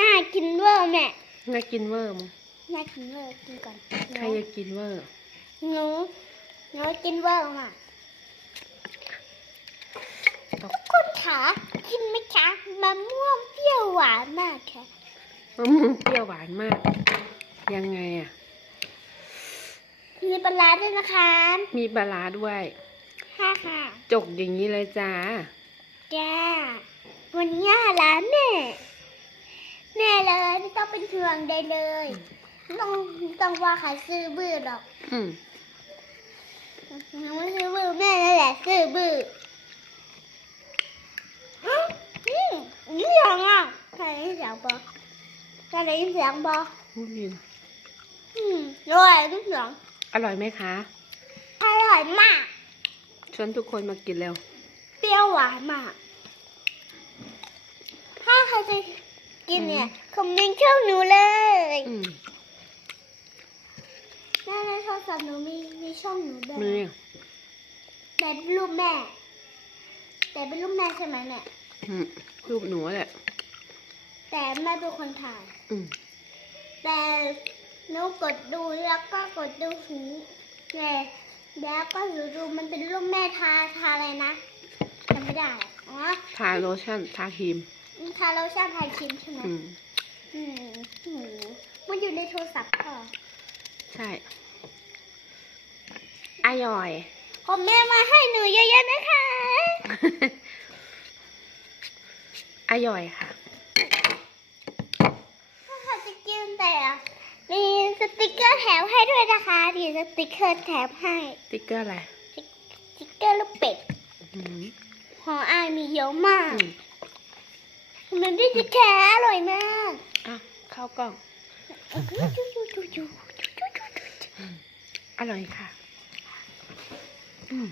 น่ากินเวอร์แม่น่ากินเวอร์มั้งน่ากินเวอร์กินก่อนใครจะกินเวอร์หนูหนูกินเวอร์มาตกคุณขากินไหมคะมะม่วงเปรี้ยวหวานมากค่ะมะม่วงเปรี้ยวหวานมาก ยังไงอะมีปลาร้าด้วยนะคะ มีปลาร้าด้วยค่ะค่ะจกอย่างนี้เลยจ้า จ้าวันนี้ร้านแม่แม่ เลยไม่ต้องเป็นห่วงใดเลยไม่ต้องไม่ต้องว่าใครซื้อบื้อหรอกอืมหนูไม่ซื้อบื้อแม่นั่นแหละซื้อบื้ออืมอืมนี่เสียงอะใครได้ยินเสียงปะใครได้ยินเสียงปะพูดดีนะอืมอร่อยทุกเสียงอร่อยไหมคะ อร่อยมาก ชวนทุกคนมากินเร็ว เปรี้ยวหวานมาก ถ้าใครจะกิน เนี่ยคอมเมนต์ช่องหนูเลยอืมแม่ในโทรศัพท์หนูมีมีช่องหนูด้วยมือแต่เป็นรูปแม่ แต่เป็นรูปแม่ใช่ไหมแม่อืมรูปหนูแหละ แต่แม่เป็นคนถ่าย อืมแต่หนูกดดูแล้วก็กดดูหูแต่แล้วก็หนูดูมันเป็นรูปแม่ทาทาอะไรนะจำไม่ได้อะอ๋อ ทาโลชั่น ทาครีม ทาโลชั่นทาครีมใช่ไหมอืมอืมหูมันอยู่ในโทรศัพท์ค่ะใช่อร่อยคอมเมนต์มาให้หนูเยอะๆนะคะ อร่อยค่ะถ้าเขาจะกินแต่มีสติกเกอร์แถมให้ด้วยนะคะมีสติกเกอร์แถมให้สติ๊กเกอร์อะไร สติกเกอร์ลูกเป็ด อืมหออายมีเยอะมาก อืม มันด้วยจะแค่อร่อยมากอะเข้ากล้องอร่อยค่ะ อืม